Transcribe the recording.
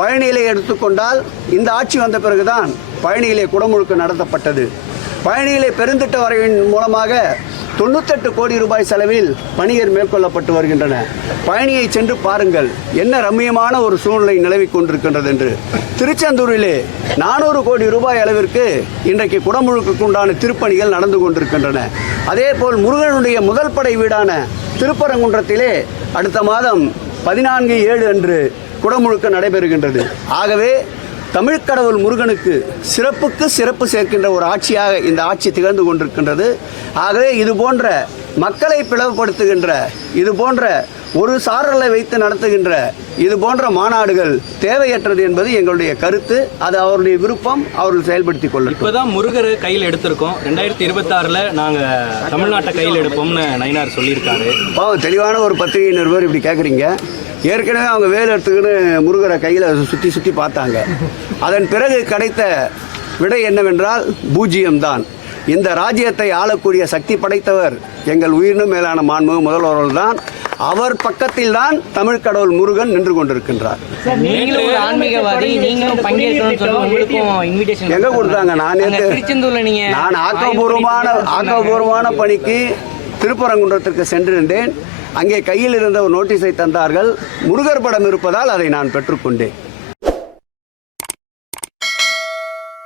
பழனியிலே எடுத்துக்கொண்டால் இந்த ஆட்சி வந்த பிறகுதான் பழனியிலே குடமுழுக்கு நடத்தப்பட்டது. பழனியிலே பெருந்திட்ட வரைவின் மூலமாக தொண்ணூத்தெட்டு கோடி ரூபாய் செலவில் பணிகள் மேற்கொள்ளப்பட்டு வருகின்றன. பழனியை சென்று பாருங்கள் என்ன ரம்மியமான ஒரு சூழ்நிலை நிலவிக் கொண்டிருக்கின்றது என்று. திருச்செந்தூரிலே நானூறு கோடி ரூபாய் அளவிற்கு இன்றைக்கு குடமுழுக்குக்கு உண்டான திருப்பணிகள் நடந்து கொண்டிருக்கின்றன. அதேபோல் முருகனுடைய முதல் படை வீடான திருப்பரங்குன்றத்திலே அடுத்த மாதம் பதினான்கு ஏழு அன்று குடமுழுக்கு நடைபெறுகின்றது. ஆகவே தமிழ்க் கடவுள் முருகனுக்கு சிறப்புக்கு சிறப்பு சேர்க்கின்ற ஒரு ஆட்சியாக இந்த ஆட்சி திகழ்ந்து கொண்டிருக்கின்றது. ஆகவே இது போன்ற மக்களை பிளவுபடுத்துகின்ற இது போன்ற ஒரு சாரலை வைத்து நடத்துகின்ற இது போன்ற மாநாடுகள் தேவையற்றது என்பது எங்களுடைய கருத்து. அது அவருடைய விருப்பம் அவர்கள் செயல்படுத்திக் கொள்ளட்டும். இப்பதான் முருகர் கையில் எடுத்திருக்கோம். ரெண்டாயிரத்தி இருபத்தாறுல நாங்க தமிழ்நாட்டை கையில் எடுப்போம்னு நயினார் சொல்லியிருக்காரு. தெளிவான ஒரு பத்திரிகை நிருபர் இப்படி கேட்குறீங்க ஏற்கனவே அவங்க வேல் எடுத்துக்கின்னு முருகரை கையில் சுற்றி சுற்றி பார்த்தாங்க. அதன் பிறகு கிடைத்த விடை என்னவென்றால் பூஜ்ஜியம்தான். இந்த ராஜ்யத்தை ஆளக்கூடிய சக்தி படைத்தவர் எங்கள் உயிரினும் மேலான மாண்பு முதல்வர்கள் தான் அவர் பக்கத்தில் தான் தமிழ் கடவுள் முருகன் நின்று கொண்டிருக்கின்றார். எங்க கொடுத்தாங்க? நான் நான் ஆக்கப்பூர்வமான ஆக்கப்பூர்வமான பணிக்கு திருப்பரங்குன்றத்திற்கு சென்றிருந்தேன் அங்கே கையில் இருந்த ஒரு நோட்டீஸை தந்தார்கள். முருகர் படம் இருப்பதால் அதை நான் பெற்றுக்கொண்டேன்.